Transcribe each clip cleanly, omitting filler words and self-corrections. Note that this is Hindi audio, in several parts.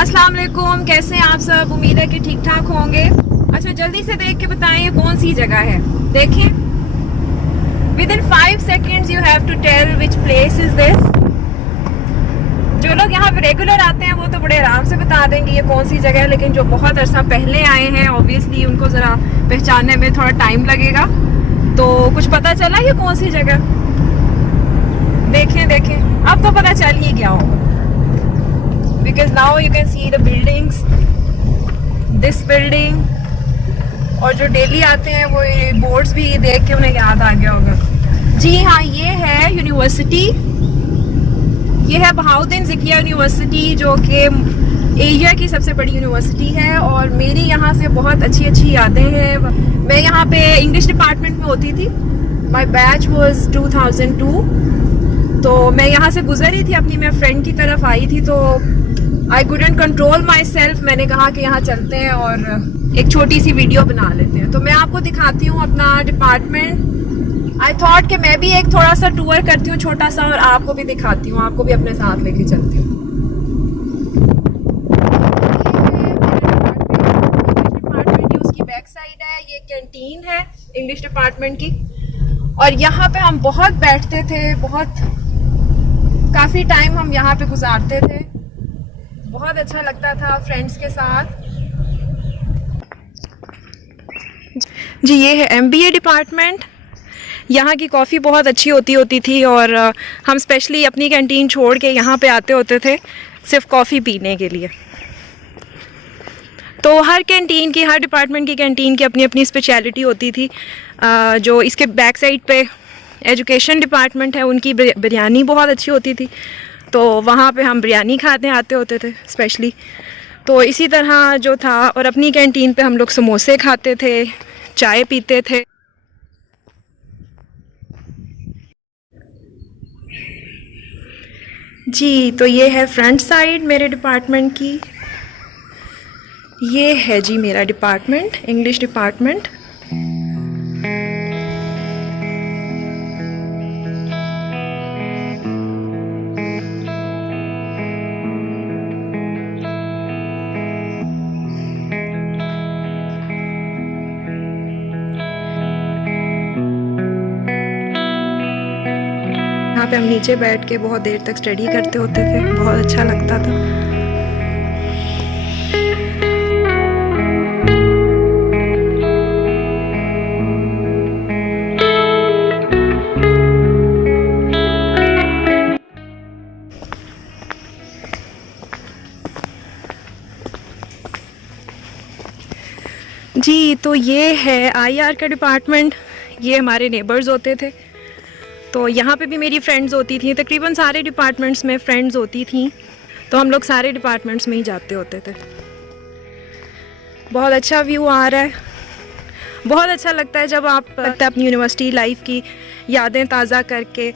अस्सलाम वालेकुम, कैसे हैं आप सब? उम्मीद है कि ठीक ठाक होंगे। अच्छा, जल्दी से देख के बताएं ये कौन सी जगह है। देखें, within 5 seconds you have to tell which place is this. जो लोग यहाँ पे रेगुलर आते हैं वो तो बड़े आराम से बता देंगे ये कौन सी जगह है, लेकिन जो बहुत अर्सा पहले आए हैं ऑब्वियसली उनको ज़रा पहचानने में थोड़ा टाइम लगेगा। तो कुछ पता चला ये कौन सी जगह? देखें, अब तो पता चल ही गया होगा, because now you can see the buildings, this building, और जो डेली आते हैं वो ये बोर्ड्स भी देख के उन्हें याद आ गया होगा। जी हाँ, ये है यूनिवर्सिटी, ये है बहाउद्दीन ज़िकिया यूनिवर्सिटी, जो कि एशिया की सबसे बड़ी यूनिवर्सिटी है। और मेरी यहाँ से बहुत अच्छी यादें हैं। मैं यहाँ पे इंग्लिश डिपार्टमेंट में होती थी। My batch was 2002। तो मैं यहाँ से गुजर रही थी, अपनी मैं फ्रेंड की तरफ आई थी, तो I couldn't control my self. मैंने कहा कि यहाँ चलते हैं और एक छोटी सी वीडियो बना लेते हैं। तो मैं आपको दिखाती हूँ अपना डिपार्टमेंट। आई थॉट कि मैं भी एक थोड़ा सा टूर करती हूँ छोटा सा, और आपको भी दिखाती हूँ, आपको भी अपने साथ लेके चलती हूँ। डिपार्टमेंट, ये उसकी बैक साइड है, ये कैंटीन है इंग्लिश डिपार्टमेंट की। और यहाँ पे हम बहुत बैठते थे, काफ़ी टाइम हम यहाँ पे गुजारते थे। बहुत अच्छा लगता था फ्रेंड्स के साथ। जी, ये है MBA डिपार्टमेंट। यहाँ की कॉफ़ी बहुत अच्छी होती थी, और हम स्पेशली अपनी कैंटीन छोड़ के यहाँ पे आते होते थे सिर्फ कॉफ़ी पीने के लिए। तो हर कैंटीन की, हर डिपार्टमेंट की कैंटीन की अपनी अपनी स्पेशलिटी होती थी। जो इसके बैक साइड पे एजुकेशन डिपार्टमेंट है, उनकी बिरयानी बहुत अच्छी होती थी, तो वहाँ पे हम बिरयानी खाते आते होते थे स्पेशली। तो इसी तरह जो था, और अपनी कैंटीन पे हम लोग समोसे खाते थे, चाय पीते थे। जी, तो ये है फ्रंट साइड मेरे डिपार्टमेंट की। ये है जी मेरा डिपार्टमेंट, इंग्लिश डिपार्टमेंट। यहाँ पे हम नीचे बैठ के बहुत देर तक स्टडी करते होते थे, बहुत अच्छा लगता था। जी, तो ये है IR का डिपार्टमेंट। ये हमारे नेबर्स होते थे, तो यहाँ पे भी मेरी फ्रेंड्स होती थी। तकरीबन सारे डिपार्टमेंट्स में फ्रेंड्स होती थी, तो हम लोग सारे डिपार्टमेंट्स में ही जाते होते थे। बहुत अच्छा व्यू आ रहा है, बहुत अच्छा लगता है जब आप अपनी यूनिवर्सिटी लाइफ की यादें ताज़ा करके।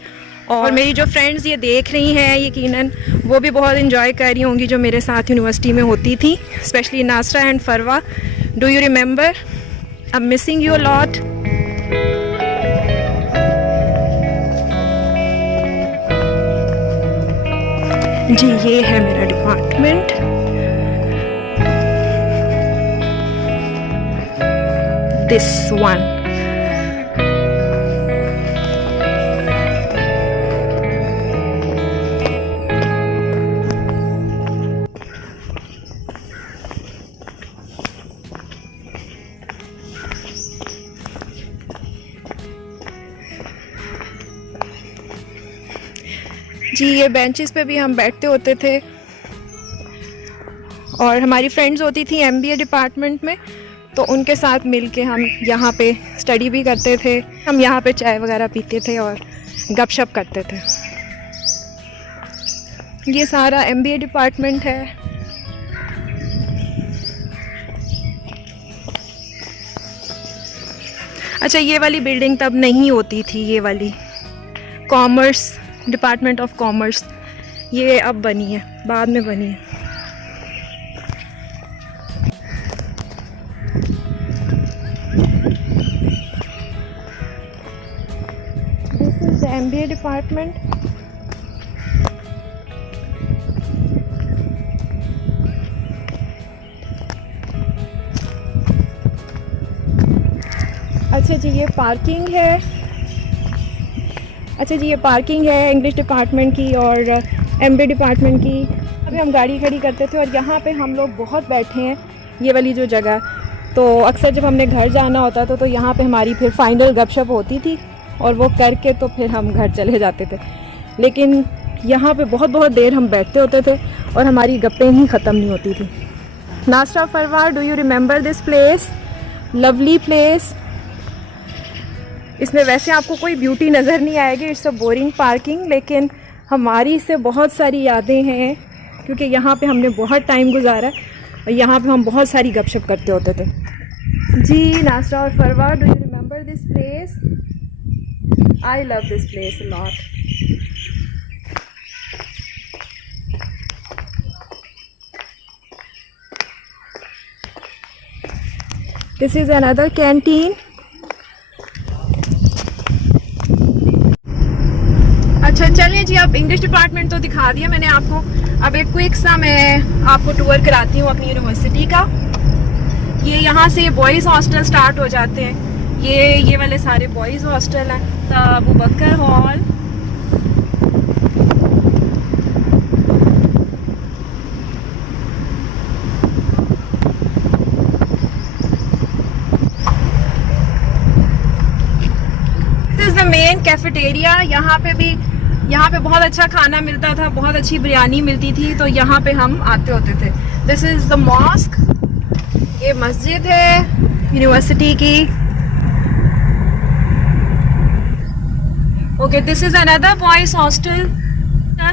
और मेरी जो फ्रेंड्स ये देख रही हैं, यकीनन वो भी बहुत इन्जॉय कर रही होंगी जो मेरे साथ यूनिवर्सिटी में होती थी, specially Nasra and Farwa. Do you remember? I am missing you a lot. जी, ये है मेरा डिपार्टमेंट। This one. जी, ये बेंचेस पे भी हम बैठते होते थे, और हमारी फ्रेंड्स होती थी MBA डिपार्टमेंट में, तो उनके साथ मिलके हम यहाँ पे स्टडी भी करते थे। हम यहाँ पे चाय वगैरह पीते थे और गपशप करते थे। ये सारा MBA डिपार्टमेंट है। अच्छा, ये वाली बिल्डिंग तब नहीं होती थी, ये वाली कॉमर्स, डिपार्टमेंट ऑफ कॉमर्स, ये अब बनी है, बाद में बनी है। This is the MBA department. अच्छा जी, ये पार्किंग है। अच्छा जी, ये पार्किंग है इंग्लिश डिपार्टमेंट की और एमबी डिपार्टमेंट की। अभी हम गाड़ी खड़ी करते थे और यहाँ पे हम लोग बहुत बैठे हैं, ये वाली जो जगह। तो अक्सर जब हमने घर जाना होता था तो यहाँ पे हमारी फिर फाइनल गपशप होती थी और वो करके तो फिर हम घर चले जाते थे। लेकिन यहाँ पे बहुत देर हम बैठते होते थे और हमारी गप्पें ही ख़त्म नहीं होती थी। Nasra Farwa, do you remember this place? Lovely place. इसमें वैसे आपको कोई ब्यूटी नज़र नहीं आएगी, इट्स अ बोरिंग पार्किंग, लेकिन हमारी इससे बहुत सारी यादें हैं क्योंकि यहाँ पे हमने बहुत टाइम गुजारा और यहाँ पे हम बहुत सारी गपशप करते होते थे। जी नासरा और Farwa, do you remember this place? I love this place a lot. This is another canteen. अच्छा चलिए जी, अब इंग्लिश डिपार्टमेंट तो दिखा दिया मैंने आपको। अब एक क्विक सा मैं आपको टूर कराती हूँ अपनी यूनिवर्सिटी का। ये यहाँ से बॉयज़ हॉस्टल स्टार्ट हो जाते हैं। ये वाले सारे बॉयज़ हॉस्टल हैं। The Abu Bakr hall, this is the main cafeteria. यहाँ पे बहुत अच्छा खाना मिलता था, बहुत अच्छी बिरयानी मिलती थी, तो यहाँ पे हम आते होते थे। दिस इज़ द मॉस्क, ये मस्जिद है यूनिवर्सिटी की। Okay, this is another boys hostel,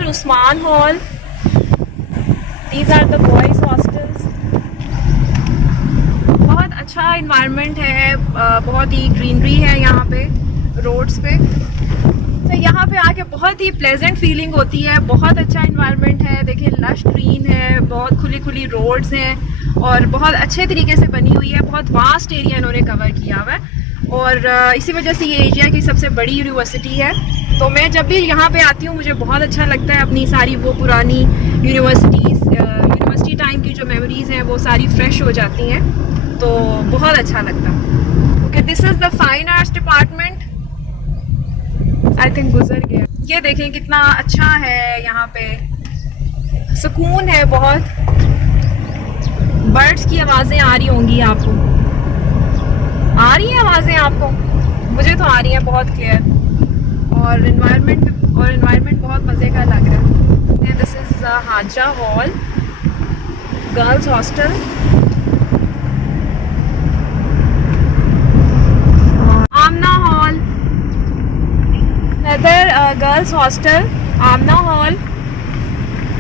Usman hall. These are the boys hostels. बहुत अच्छा इन्वायरमेंट है, बहुत ही ग्रीनरी है यहाँ पे रोड्स पे। तो यहाँ पे आके बहुत ही प्लेजेंट फीलिंग होती है। बहुत अच्छा इन्वायरमेंट है, देखिए लश ग्रीन है, बहुत खुली रोड्स हैं और बहुत अच्छे तरीके से बनी हुई है। बहुत वास्ट एरिया इन्होंने कवर किया हुआ है और इसी वजह से ये एशिया की सबसे बड़ी यूनिवर्सिटी है। तो मैं जब भी यहाँ पे आती हूँ मुझे बहुत अच्छा लगता है। अपनी सारी वो पुरानी यूनिवर्सिटी टाइम की जो मेमोरीज़ हैं वो सारी फ्रेश हो जाती हैं, तो बहुत अच्छा लगता है। Okay, this is the fine arts department. I think गुजर गया। ये देखें कितना अच्छा है, यहाँ पे सुकून है बहुत। बर्ड्स की आवाज़ें आ रही होंगी आपको, आ रही हैं आवाज़ें आपको? मुझे तो आ रही हैं बहुत क्लियर। और इन्वायरमेंट बहुत मज़े का लग रहा है। This is Hajra hall, girls hostel. Amna hall, other girls hostel, Amna hall,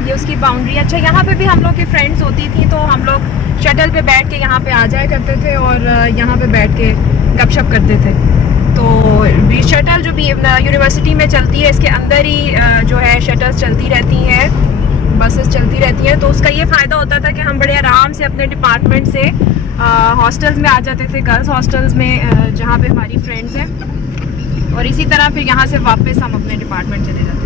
ये उसकी बाउंड्री। अच्छा, यहाँ पे भी हम लोग की फ्रेंड्स होती थी, तो हम लोग शटल पे बैठ के यहाँ पे आ जाया करते थे और यहाँ पे बैठ के गपशप करते थे। तो शटल जो भी यूनिवर्सिटी में चलती है, इसके अंदर ही जो है शटल्स चलती रहती हैं, बसेस चलती रहती हैं। तो उसका ये फ़ायदा होता था कि हम बड़े आराम से अपने डिपार्टमेंट से हॉस्टल्स में आ जाते थे, गर्ल्स हॉस्टल्स में जहाँ पे हमारी फ्रेंड्स हैं, और इसी तरह फिर यहाँ से वापस हम अपने डिपार्टमेंट चले जाते थे।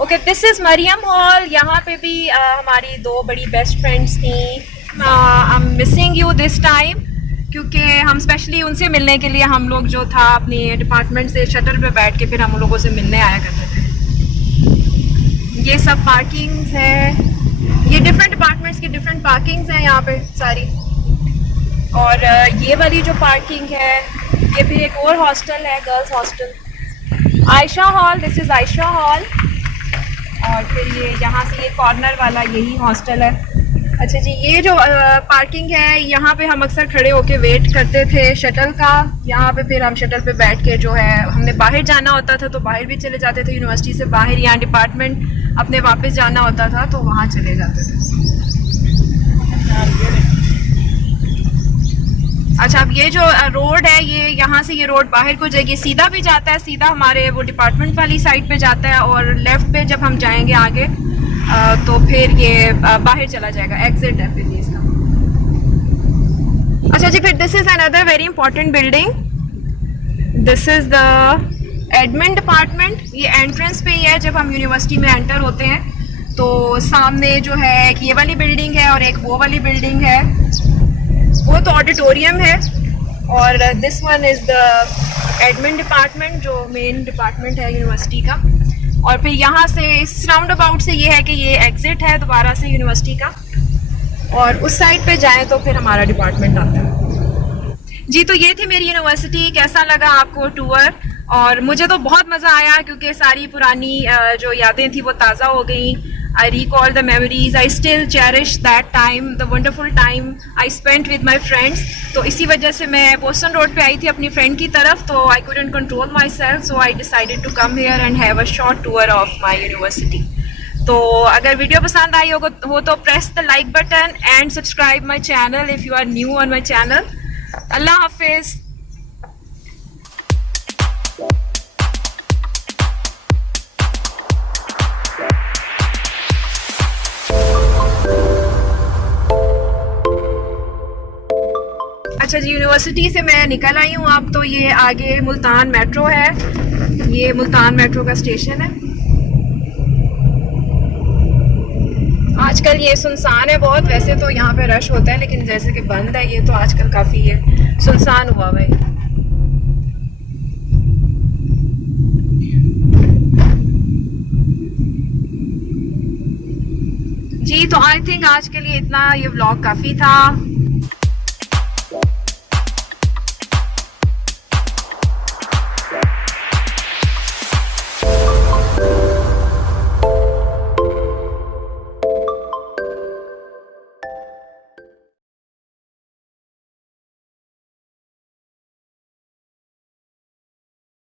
Okay, this is Mariam hall. यहाँ पे भी हमारी दो बड़ी बेस्ट फ्रेंड्स थी। I am missing you this time, क्योंकि हम स्पेशली उनसे मिलने के लिए हम लोग जो था अपने डिपार्टमेंट से शटल पे बैठ के फिर हम लोगों से मिलने आया करते थे। ये सब पार्किंग्स है, ये डिफरेंट डिपार्टमेंट्स की डिफरेंट पार्किंग्स हैं यहाँ पे सारी। और ये वाली जो पार्किंग है ये फिर एक और हॉस्टल है, girls hostel, Ayesha hall. This is Ayesha hall. और फिर ये यहाँ से ये कॉर्नर वाला यही हॉस्टल है। अच्छा जी, ये जो पार्किंग है यहाँ पे हम अक्सर खड़े होके वेट करते थे शटल का। यहाँ पे फिर हम शटल पे बैठ के जो है, हमने बाहर जाना होता था तो बाहर भी चले जाते थे, यूनिवर्सिटी से बाहर, यहाँ डिपार्टमेंट अपने वापस जाना होता था तो वहाँ चले जाते थे। अच्छा, अब ये जो रोड है, ये यहाँ से ये रोड बाहर को जाएगी, सीधा भी जाता है, सीधा हमारे वो डिपार्टमेंट वाली साइड पे जाता है, और लेफ्ट पे जब हम जाएंगे आगे तो फिर ये बाहर चला जाएगा, एग्जिट है फिर ये इसका। अच्छा जी, फिर this is another very important building. This is the admin department. ये एंट्रेंस पे ही है जब हम यूनिवर्सिटी में एंटर होते हैं, तो सामने जो है एक ये वाली बिल्डिंग है और एक वो वाली बिल्डिंग है, वो तो ऑडिटोरियम है, और this one is the admin department, जो मेन डिपार्टमेंट है यूनिवर्सिटी का। और फिर यहाँ से इस राउंड अबाउट से ये है कि ये एग्जिट है दोबारा से यूनिवर्सिटी का, और उस साइड पे जाएं तो फिर हमारा डिपार्टमेंट आता है। जी, तो ये थी मेरी यूनिवर्सिटी। कैसा लगा आपको टूर? और मुझे तो बहुत मज़ा आया क्योंकि सारी पुरानी जो यादें थी वो ताज़ा हो गई। I recall the memories, I still cherish that time, the wonderful time I spent with my friends. तो इसी वजह से मैं बोस्टन रोड पे आई थी अपनी फ्रेंड की तरफ, तो I couldn't control myself, so I decided to come here and have a short tour of my university. तो अगर वीडियो पसंद आई हो तो press the like button and subscribe my channel if you are new on my channel. अल्लाह हाफिज़। अच्छा जी, यूनिवर्सिटी से मैं निकल आई हूँ अब। तो ये आगे मुल्तान मेट्रो है, ये मुल्तान मेट्रो का स्टेशन है। आजकल ये सुनसान है बहुत, वैसे तो यहाँ पे रश होता है लेकिन जैसे कि बंद है ये, तो आजकल काफ़ी है सुनसान हुआ हुआ है। जी, तो आई थिंक आज के लिए इतना, ये व्लॉग काफ़ी था।